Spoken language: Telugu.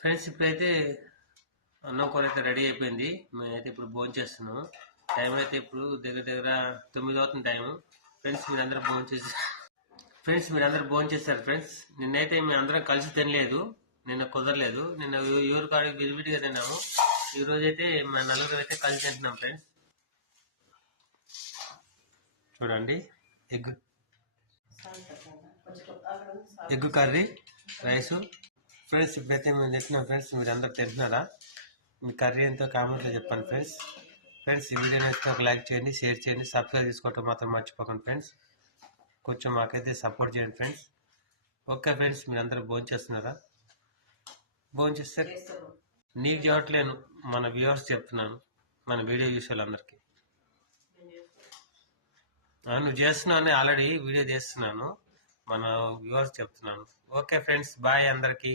ఫ్రెండ్స్ ఇప్పుడైతే అన్నం కూర అయితే రెడీ అయిపోయింది. మేమైతే ఇప్పుడు భోజనం చేస్తున్నాము. టైం అయితే ఇప్పుడు దగ్గర దగ్గర 9 అవుతుంది టైం. ఫ్రెండ్స్ మీరందరూ భోజనం చేశారు ఫ్రెండ్స్. నిన్నైతే మేము అందరం కలిసి తినలేదు, నిన్న కుదరలేదు. నిన్న ఎవరి కాడికి విడివిడిగా తిన్నాము. ఈ రోజైతే మా నలుగురు అయితే కలిసి తింటున్నాం ఫ్రెండ్స్. చూడండి, ఎగ్ కర్రీ, రైసు. ఫ్రెండ్స్ ఇప్పుడైతే మేము తింటున్నాం ఫ్రెండ్స్. మీరు అందరు తింటున్నారా? మీ కర్రీ ఎంతో కామెంట్లో చెప్పండి ఫ్రెండ్స్. ఫ్రెండ్స్ ఈ వీడియో నచ్చితే ఒక లైక్ చేయండి, షేర్ చేయండి, సబ్స్క్రైబ్ చేసుకోవటం మాత్రం మర్చిపోకండి ఫ్రెండ్స్. కొంచెం మాకైతే సపోర్ట్ చేయండి ఫ్రెండ్స్. ఓకే ఫ్రెండ్స్, మీరు అందరూ భోజనం చేస్తున్నారా? భోజనం చేస్తే నీకు చెప్పట్లేను, మన వ్యూవర్స్ చెప్తున్నాను, మన వీడియో చూసే వాళ్ళందరికీ. నువ్వు చేస్తున్నాను, ఆల్రెడీ వీడియో చేస్తున్నాను, మన వ్యూవర్స్ చెప్తున్నాను. ఓకే ఫ్రెండ్స్, బాయ్ అందరికీ.